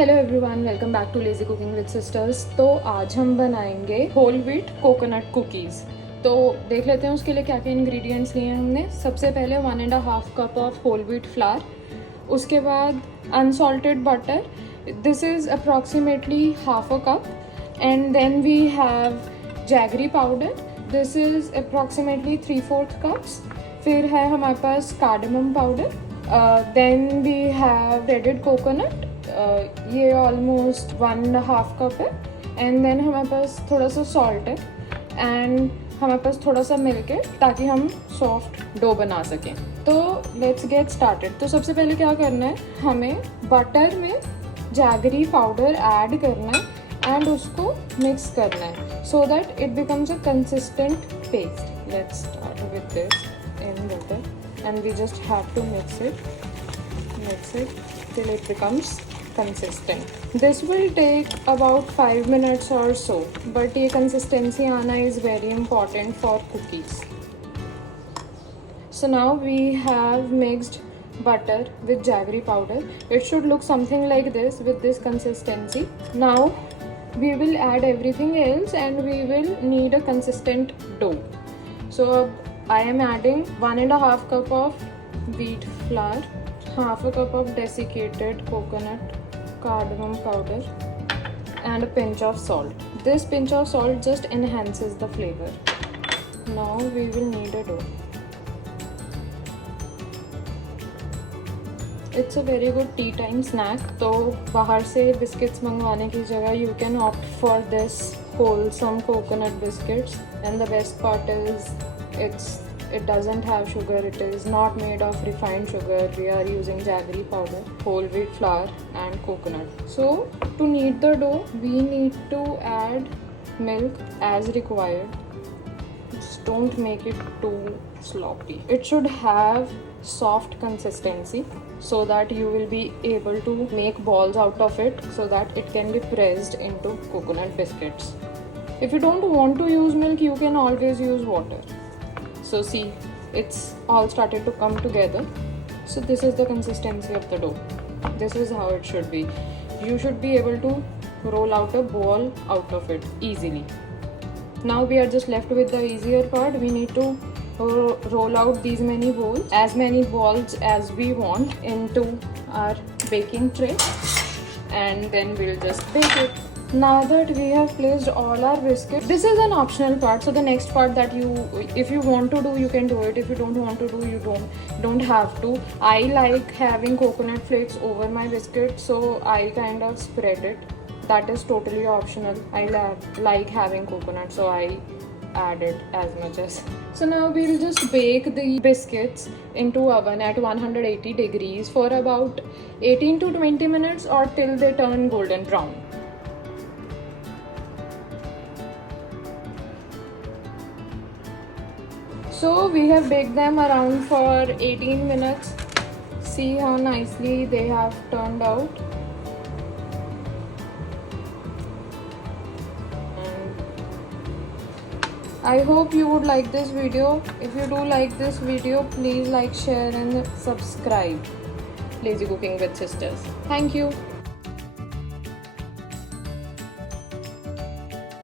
Hello everyone, welcome back to lazy cooking with sisters. तो आज हम बनाएंगे होल व्हीट कोकोनट कुकीज़। तो देख लेते हैं उसके लिए क्या क्या इंग्रेडिएंट्स लिए हैं हमने। सबसे पहले 1.5 cup of whole wheat flour, उसके बाद unsalted butter, this is approximately half a cup, and then we have jaggery powder, this is approximately 3/4 cups. फिर है हमारे पास cardamom powder, then we have grated coconut, ये ऑलमोस्ट 1.5 कप है, and then हमारे पास थोड़ा सा सॉल्ट है, एंड हमारे पास थोड़ा सा मिल्क है ताकि हम सॉफ्ट डो बना सकें। तो लेट्स गेट स्टार्टेड। तो सबसे पहले क्या करना है, हमें बटर में जैगरी पाउडर ऐड करना है एंड उसको मिक्स करना है so that it becomes a consistent paste. Let's start with this in butter and we just have to mix it till it becomes consistent. This will take about 5 minutes or so, but ये consistency आना is very important for cookies. So now we have mixed butter with jaggery powder. It should look something like this with this consistency. Now we will add everything else and we will need a consistent dough. So I am adding 1.5 cup of wheat flour, half a cup of desiccated coconut, cardamom powder, and a pinch of salt. This pinch of salt just enhances the flavor. Now we will need a dough. It's a very good tea time snack. तो बाहर से biscuits मंगवाने की जगह you can opt for this wholesome coconut biscuits, and the best part is it doesn't have sugar. It is not made of refined sugar. We are using jaggery powder, whole wheat flour and coconut. So to knead the dough we need to add milk as required. Just don't make it too sloppy. It should have soft consistency so that you will be able to make balls out of it so that it can be pressed into coconut biscuits. If you don't want to use milk, you can always use water. So see, it's all started to come together. So this is the consistency of the dough. This is how it should be. You should be able to roll out a ball out of it easily. Now we are just left with the easier part. We need to roll out these many balls, as many balls as we want, into our baking tray, and then we'll just bake it. Now that we have placed all our biscuits, this is an optional part. So the next part that if you want to do, you can do it. If you don't want to do, you don't have to. I like having coconut flakes over my biscuit, so I kind of spread it. That is totally optional. I like having coconut, so I add it as much as. So now we'll just bake the biscuits into oven at 180 degrees for about 18 to 20 minutes or till they turn golden brown. So we have baked them around for 18 minutes. See how nicely they have turned out. I hope you would like this video. If you do like this video, please like, share and subscribe. Lazy Cooking with Sisters. Thank you.